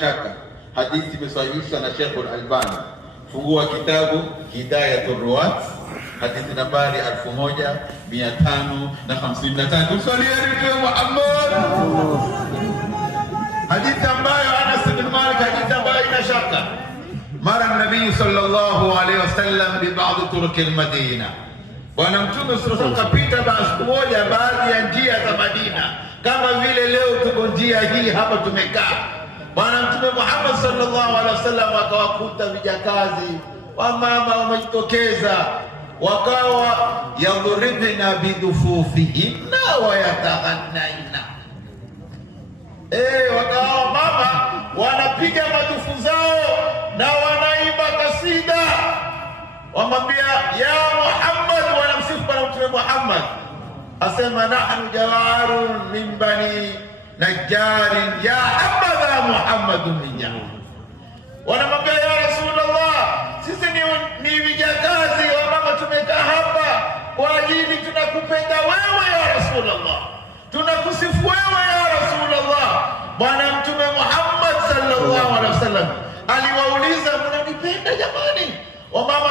shaka. Hadithi imesahihishwa na Sheikh Al-Albani. Fungua kitabu Hidayatul Ruwat, hadithi nambari 1553. Swali Muhammad. Hadithi ambayo Anas bin Malik, hadithi ambayo ina shaka. Mara Nabii sallallahu alaihi wasallam bi ba'd turuq al-Madina. Bwana Mtume sallallahu kapita siku moja baadhi ya njia za Madina, kama vile leo tuko njia hii hapa tumekaa. Bwana Mtume Muhammad sallallahu alaihi wasallam akawakuta vijakazi wa mama wamejitokeza, wakawa yadhuribna bidhufufihinna wa yataghannaina. Wakawa mama wanapiga madufu zao na wanaimba kasida, wamwambia ya Muhammad, wanamsifu Bwana Mtume Muhammad, asema nahnu jawarun min bani Najjarin ya habadha Muhammadun minna. Wanamwambia ya Rasulullah, sisi ni vijakazi wa mama, tumekaa hapa kwa ajili tunakupenda wewe ya Rasulullah, tunakusifu wewe ya Rasulullah. Bwana Mtume Muhammad sallallahu alaihi wasallam aliwauliza, mnanipenda jamani? Wamama